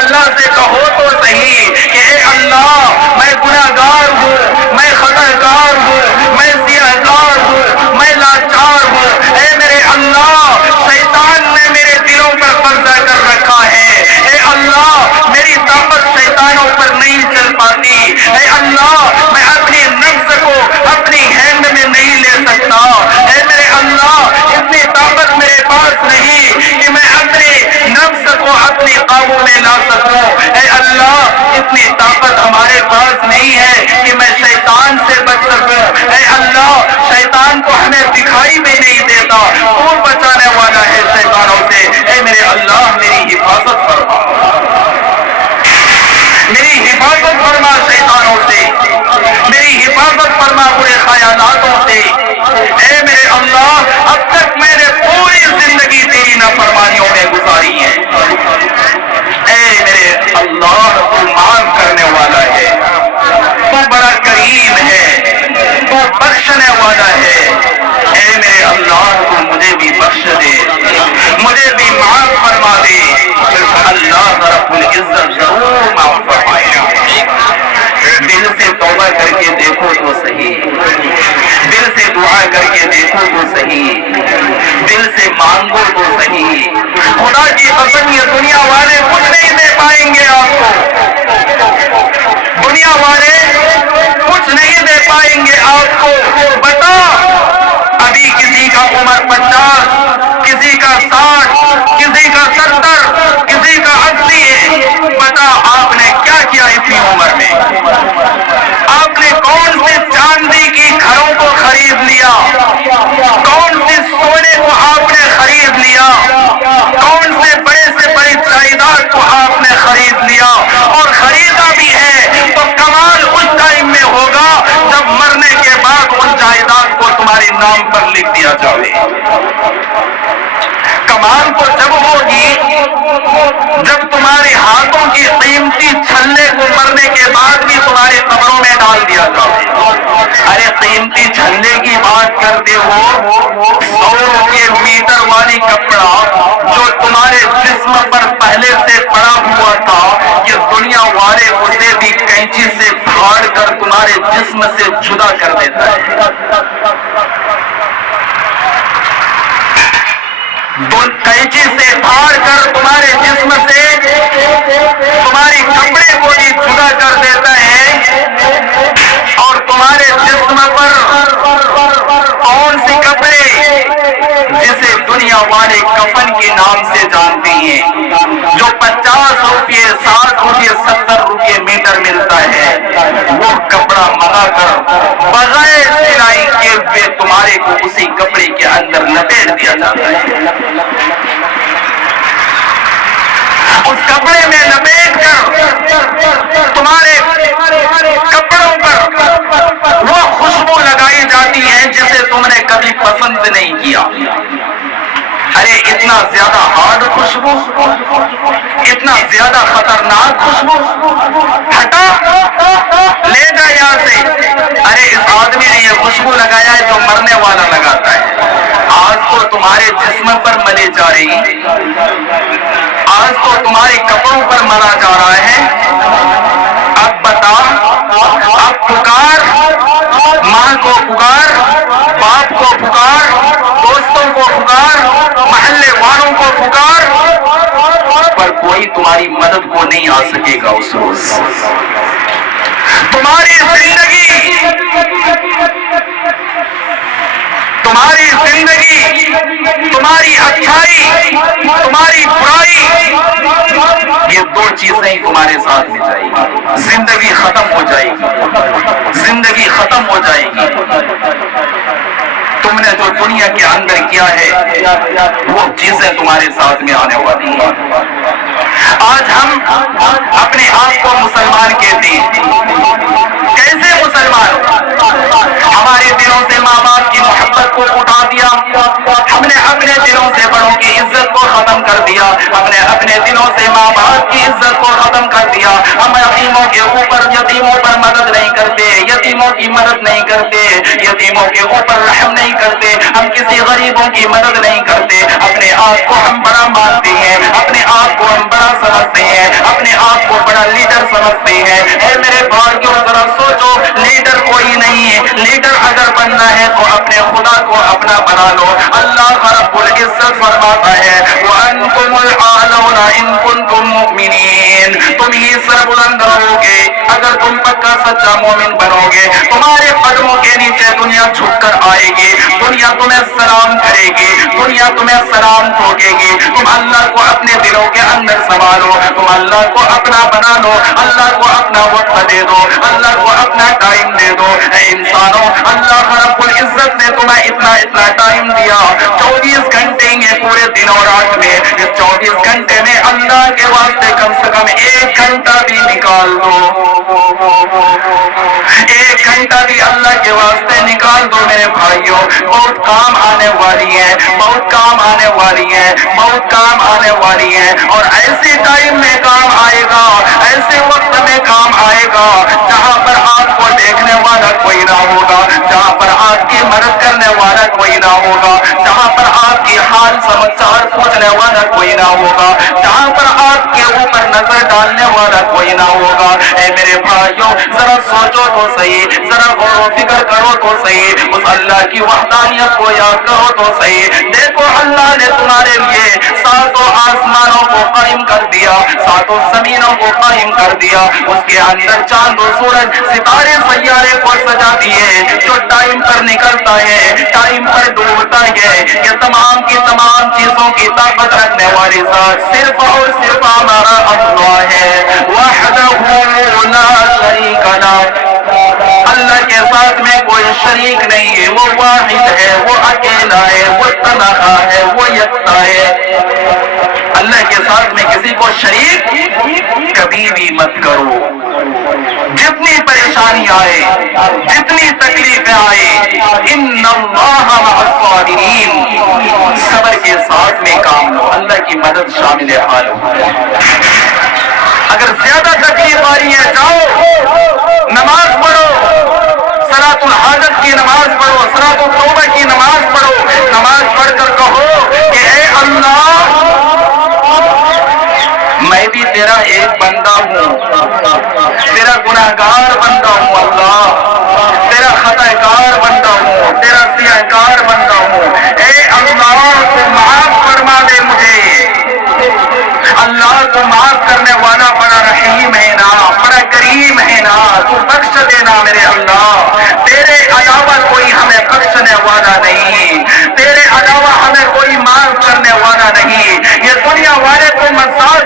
اللہ سے کہو تو صحیح کہ اے اللہ میں گناہگار ہوں، میں خطاکار ہوں، میں سیاہکار ہوں، میں لاچار ہوں، اے میرے اللہ شیطان نے میرے دلوں پر قبضہ کر رکھا ہے، اے اللہ میری طاقت شیطانوں پر نہیں چل پاتی، اے اللہ میں اپنی نفس کو اپنی ہینڈ میں نہیں لے سکتا، اے میرے اللہ اتنی طاقت میرے پاس نہیں کہ میں اپنے نفس کو اپنی قابو میں لا سکوں، اے اللہ اتنی طاقت ہمارے پاس نہیں ہے کہ میں شیطان سے بچ سکوں، اے اللہ شیطان کو ہمیں دکھائی بھی نہیں دیتا، کون بچانے والا ہے شیطانوں سے، اے میرے اللہ میری حفاظت فرما، میری حفاظت فرما شیطانوں سے، میری حفاظت فرما برے خیالاتوں سے، اے میرے اللہ اب تک میں نے پوری زندگی تیری نافرمانیوں میں گزاری ہے، اے میرے اللہ تو معاف کرنے والا ہے، تو بڑا کریم ہے، تو بخشنے والا ہے، اے میرے اللہ تو مجھے بھی بخش دے، مجھے بھی معاف فرما دے، اللہ رب العزت ضرور معاف فرمائے گا۔ دل سے توبہ کر کے دیکھو تو صحیح، دل سے دعا کر کے دیکھو تو صحیح، دل سے مانگو تو صحیح، خدا کی قسم یہ دنیا والے کچھ نہیں دے پائیں گے آپ کو، دنیا والے کچھ نہیں دے پائیں گے آپ کو، بتا ابھی کسی کا عمر 50، کسی کا 60، کسی کا 70، کسی کا 80 ہے، بتا آپ نے کیا کیا اتنی عمر میں، آپ نے کون سے چاندی کی گھروں کو خرید لیا، کون سے سونے کو آپ نے خرید لیا، کون سے بڑی جائیداد کو آپ نے خرید لیا، اور خریدا بھی ہے تو کمال اس ٹائم میں ہوگا جب مرنے کے بعد ان جائیداد کو تمہارے نام پر لکھ دیا جائے، کمال تو جب ہوگی جب تمہارے ہاتھوں کی قیمتی چھلے کو مرنے کے بعد بھی تمہارے قبروں میں ڈال دیا جائے۔ ارے قیمتی چھلے کی بات کرتے ہو، 100 روپے میٹر والی کپڑا جو تمہارے جسم پر پہلے سے پڑا ہوا تھا، یہ دنیا والے اسے بھی کینچی سے پھاڑ کر تمہارے جسم سے جدا کر دیتا ہے، کینچی سے پھاڑ کر تمہارے جسم سے تمہاری کپڑے کو بھی جدا کر دیتا ہے، اور تمہارے جسم پر کون سی کپڑے جسے دنیا والے کفن کے نام سے جانتے ہیں، جو 50 روپے 60 روپے 70 روپے میٹر ملتا ہے، وہ کپڑا منگا کر بغیر سلائی کے ہوئے تمہارے کو اسی کپڑے کے اندر لپیٹ دیا جاتا ہے، اس کپڑے میں لپیٹ کر تمہارے کپڑوں پر وہ خوشبو لگائی جاتی ہے جسے تم نے کبھی پسند نہیں کیا، ارے اتنا زیادہ ہارڈ خوشبو، اتنا زیادہ خطرناک خوشبو، ہٹا لے جا یہاں سے، ارے اس آدمی نے یہ خوشبو لگایا ہے جو مرنے والا لگاتا ہے، آج تو تمہارے جسم پر ملے جا رہی، آج تو تمہارے کپڑوں پر ملا جا رہا ہے، اب بتا، اب پکار، ماں کو پکار، باپ کو پکار، دوستوں کو پکار، محلے والوں کو پکار، پر کوئی تمہاری مدد کو نہیں آ سکے گا اس روز، تمہاری زندگی، تمہاری زندگی، تمہاری اچھائی، تمہاری برائی، یہ دو چیزیں تمہارے ساتھ میں جائے گی، زندگی ختم ہو جائے گی، زندگی ختم ہو جائے گی، تم نے جو دنیا کے اندر کیا ہے وہ چیزیں تمہارے ساتھ میں آنے والی ہیں۔ آج ہم اپنے آپ کو مسلمان کہتے ہیں، کیسے مسلمان؟ ہمارے دلوں سے ماں باپ کی محبت کو اٹھا دیا، ہم نے اپنے دلوں سے بڑوں کی عزت کو ختم کر دیا، ہم نے اپنے دلوں سے ماں باپ کی عزت کو ختم کر دیا، ہم یتیموں کے اوپر یتیموں پر مدد نہیں کرتے، یتیموں کی مدد نہیں کرتے، یتیموں کے اوپر رحم نہیں کرتے، ہم کسی غریبوں کی مدد نہیں کرتے، اپنے آپ کو ہم بڑا مانتے ہیں، اپنے آپ کو ہم بڑا سمجھتے ہیں، اپنے آپ کو بڑا لیڈر سمجھتے ہیں. اے میرے بھائیوں ذرا سوچو, لیڈر کوئی نہیں ہے. لیڈر اگر بننا ہے تو اپنے خدا کو اپنا بنا لو. اللہ رب العزت فرماتا ہے وَأَنْتُمُ الْأَعْلَوْنَ إِن كُنتُم مُؤْمِنِينَ, تم ہی سربلند رہو گے اگر تم پکا سچا مومن بنو گے. تمہارے قدموں کے نیچے دنیا جھک کر آئے گی, دنیا تمہیں سلام کرے گی, دنیا تمہیں سلام ٹھوکے گی. تم اللہ کو اپنے دلوں کے اندر سنبھالو, تم اللہ کو اپنا بنا لو, اللہ کو اپنا وقت دے دو, اللہ کو اپنا ٹائم دے دو. اے انسانوں, اللہ رب العزت نے تمہیں اتنا ٹائم دیا, 24 گھنٹے یہ پورے دن اور رات میں. اس 24 گھنٹے میں اللہ کے واسطے کم سے کم 1 گھنٹہ بھی نکال دو, 1 گھنٹہ بھی اللہ کے واسطے نکال دو میرے بھائیوں. بہت کام آنے والی ہے, بہت کام آنے والی ہے, بہت کام آنے والی ہے. اور ایسے ٹائم میں کام آئے گا, ایسے وقت میں کام آئے گا جہاں پر آپ کو دیکھنے والا کوئی نہ ہوگا, جہاں پر آپ کی مدد کرنے والا کوئی نہ ہوگا, جہاں پر آپ کی حال سماچار پوچھنے والا کوئی نہ ہوگا, جہاں پر آپ کے اوپر نظر ڈالنے والا کوئی نہ ہوگا. اے میرے بھائیوں ذرا سوچو تو صحیح, ذرا غور و فکر کرو تو صحیح, اس اللہ کی وحدانیت کو یاد کرو تو صحیح. دیکھو اللہ نے تمہارے لیے 7 آسمانوں کو قائم کر دیا, 7 زمینوں کو قائم کر دیا, اس کے اندر چاند و سورج ستارے سیارے کو سجا دیے. جو ٹائم پر نکلتا ہے ٹائم پر ڈوبتا ہے, یہ تمام کی تمام چیزوں کی طاقت رکھنے والی ذات صرف اور صرف ہمارا اللہ ہے, وحدہ لا شریک لہ. اللہ کے ساتھ میں کوئی شریک نہیں ہے, وہ واحد ہے, وہ اکیلا ہے, وہ تنہا ہے, وہ یکتا ہے. اللہ کے ساتھ میں کسی کو شریک کبھی بھی مت کرو. جتنی پریشانی آئے, جتنی تکلیفیں آئے, ان اللہ مع الصابرین, صبر کے ساتھ میں کام لو, اللہ کی مدد شامل حال ہو. اگر زیادہ تکلیف آ رہی ہے جاؤ نماز پڑھو, صلاۃ الحاجت کی نماز پڑھو, صلاۃ التوبہ کی نماز پڑھو. نماز پڑھ کر کہو کہ اے اللہ میں بھی تیرا ایک بندہ ہوں, تیرا گناہگار بندہ ہوں, اللہ تیرا خطا کار بندہ ہوں, تیرا سیاہ کار بندہ ہوں. اے اللہ تو معاف فرما دے مجھے. اللہ تو معاف کرنے والا بڑا رحیم ہے نا, بڑا کریم ہے نا, تو بخش دینا میرے اللہ. تیرے علاوہ کوئی ہمیں بخشنے والا نہیں, تیرے علاوہ ہمیں کوئی معاف کرنے والا نہیں. یہ دنیا والے تو مساج